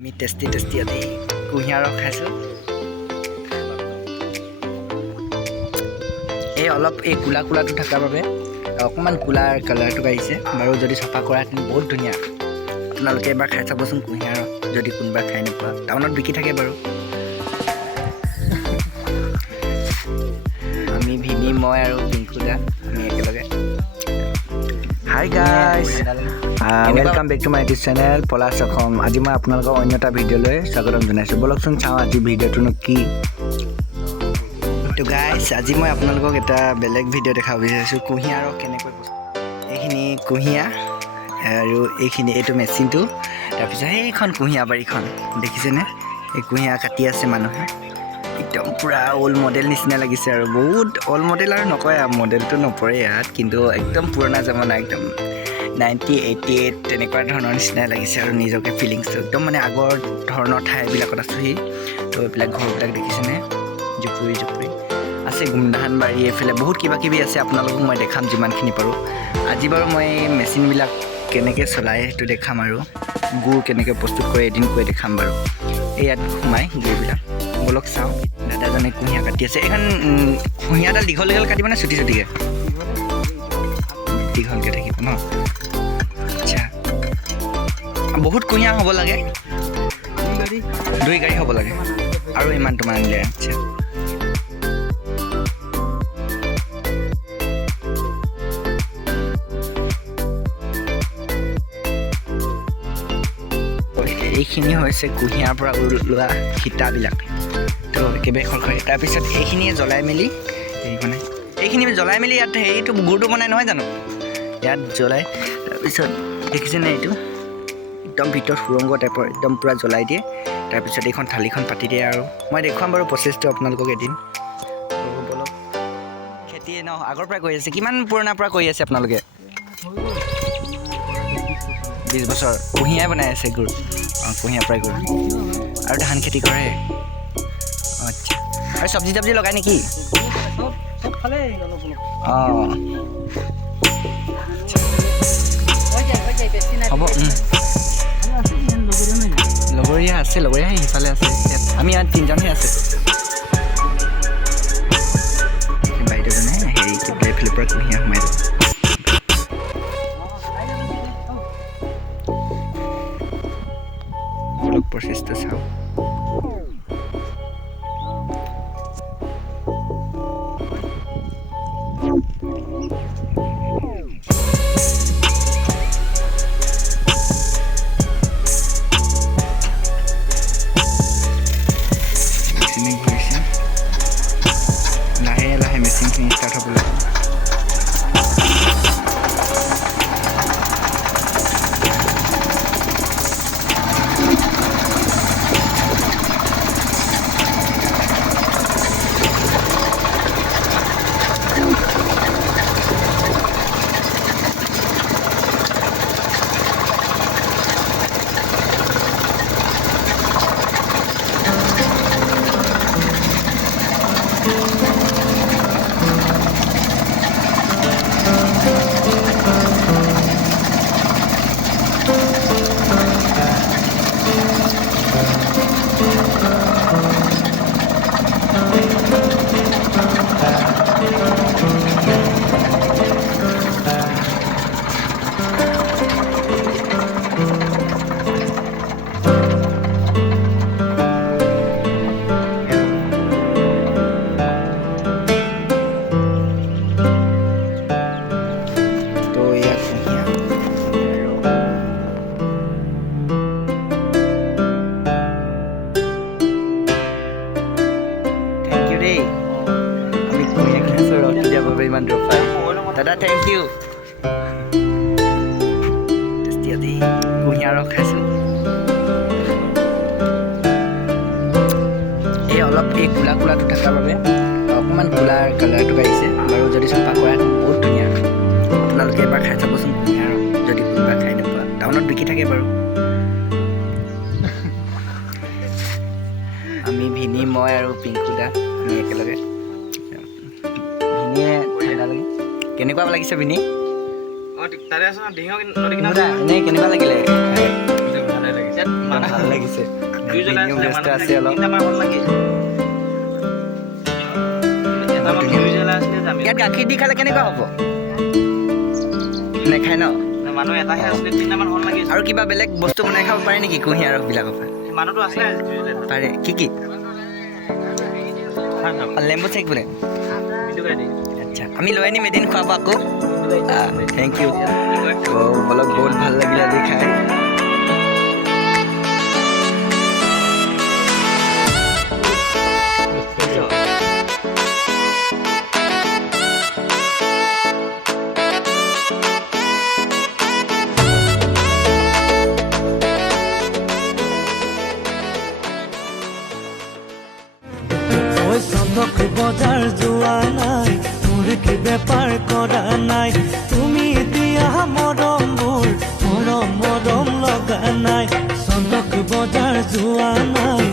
আমি টেষ্টি আজি কুঁহিয়াৰ ৰস খাইছোঁ। এই অলপ এই কোলাটো থকাৰ বাবে অকণমান কোলা কালাৰটো আহিছে বাৰু। যদি চফা কৰাহেঁতেন বহুত ধুনীয়া। আপোনালোকে এবাৰ খাই চাবচোন কুঁহিয়াৰ ৰস, যদি কোনোবা খাই নোপোৱা। টাউনত বিকি থাকে বাৰু। আমি ভিনি, মই আৰু পিংকুদা আমি একেলগে। Hi guys, welcome back to my YouTube channel Palash Asom. আজি মই আপোনালোকক অন্য এটা ভিডিঅ'লৈ স্বাগতম জনাইছোঁ। ব'লকচোন চাওঁ আজি ভিডিঅ'টোনো কি। তো গাইজ, আজি মই আপোনালোকক এটা বেলেগ ভিডিঅ' দেখাব বিচাৰিছোঁ। কুঁহিয়াৰ ৰস কেনেকৈ এইখিনি কুঁহিয়াৰ আৰু এইটো মেচিনটো, তাৰপিছত সেইখন কুঁহিয়াৰ বাৰীখন দেখিছেনে? এই কুঁহিয়াৰ কাটি আছে মানুহে। একদম পূৰা অল্ড মডেল নিচিনা লাগিছে আৰু বহুত অল্ড মডেল আৰু নকয় আৰু, মডেলটো নপৰে ইয়াত, কিন্তু একদম পুৰণা জামানা, একদম 1988 তেনেকুৱা ধৰণৰ নিচিনাই লাগিছে আৰু নিজকে ফিলিংছটো একদম মানে আগৰ ধৰণৰ ঠাইবিলাকত আছোঁহি। তো এইবিলাক ঘৰবিলাক দেখিছেনে? জুপুৰি আছে, গুমধানবাৰী এইফালে বহুত কিবা কিবি আছে। আপোনালোকক মই দেখাম যিমানখিনি পাৰোঁ। আজি বাৰু মই মেচিনবিলাক কেনেকৈ চলাই সেইটো দেখাম আৰু গুড় কেনেকৈ প্ৰস্তুত কৰে এদিন কৈ দেখাম বাৰু। এই ইয়াত সোমাই গুড়বিলাক ব'লক চাওঁ। দাদাজনে কুঁহিয়াৰ কাটি আছে। এইখন কুঁহিয়াৰডাল দীঘল কাটিব নে চুটিকৈ? দীঘলকৈ থাকিব ন? আচ্ছা, বহুত কুঁহিয়াৰ হ'ব লাগে, 2 গাড়ী হ'ব লাগে আৰু ইমানটো মান আনিলে। আচ্ছা, এইখিনি হৈছে কুঁহিয়াৰ পৰা ওলোৱা সীতাবিলাক। তো একেবাৰে খৰখৰে। তাৰপিছত এইখিনিয়ে জ্বলাই মেলি ইয়াত হেৰিটো গুড়টো বনাই নহয় জানো? ইয়াত জ্বলাই তাৰপিছত দেখিছেনে? এইটো একদম ভিতৰত সুৰংগ টাইপৰ একদম পূৰা জ্বলাই দিয়ে। তাৰপিছত এইখন থালিখন পাতি দিয়ে আৰু মই দেখুৱাম বাৰু প্ৰচেছটো আপোনালোকক এদিন। ব'লক, খেতিয়ে ন আগৰ পৰা কৰি আছে। কিমান পুৰণাৰ পৰা কৰি আছে আপোনালোকে? 20 বছৰ কুঁহিয়াৰ বনাই আছে গুড়। কুঁহিয়াৰ পৰাই গুড় আৰু ধান খেতি কৰে। আচ্ছা, আৰু চব্জি লগাই নেকি? অঁ, হ'ব। লগৰীয়া আছে, সিফালে আছে। আমি ইয়াত 3জনহে আছে। বাইদেউজনে হেৰি কি বোলে এইফালৰ পৰা কুঁহিয়াৰ সোমাই দিব। অলপ প্ৰচেছটো চাওঁ। লাহে মেচিনখিনি ষ্টাৰ্ট হ'ব লাগে। ইমান দূৰ পাই দাদা, থেংক ইউ। টেষ্টি আজি কুঁহিয়াৰ ৰস খাইছোঁ। এই অলপ এই কোলাটো থকাৰ বাবে অকণমান কোলা কালাৰটো আহিছে বাৰু। যদি চফা কৰাহেঁতেন বহুত ধুনীয়া। আপোনালোকে এবাৰ খাই চাবচোন কুঁহিয়াৰ ৰস, যদি কোনোবা খাই নোপোৱা। টাউনত বিকি থাকে বাৰু। আমি ভিনি, মই আৰু পিংকুদা আমি একেলগে। ভিনিয়ে ঠাণ্ডা লাগে। কেনেকুৱা লাগিছে ভিনি? এনেই কেনেকুৱা লাগিলে? একদম ভাল লাগিছে নিউ ব্যস্ত আছে অলপ ইয়াত গাখীৰ দি খালে কেনেকুৱা হ'ব নেখায় ন মানুহ এটাহে আছিলে 3টামান হল লাগি আৰু কিবা বেলেগ বস্তু বনাই খাব পাৰে নেকি কুঁহিয়াৰ ৰসবিলাকৰ পৰা মানুহটো আছিলে পাৰে কি লেম্বু চেক বোলে আচ্ছা আমি লৈ আনিম এদিন খুৱাব আকৌ থেংক ইউ বলক বহুত ভাল লাগিলে আজি খাই চন্দক বজাৰ যোৱা নাই মোৰ কি বেপাৰ কৰা নাই তুমি দিয়া মৰমবোৰ মৰম লগা নাই চন্দক বজাৰ যোৱা নাই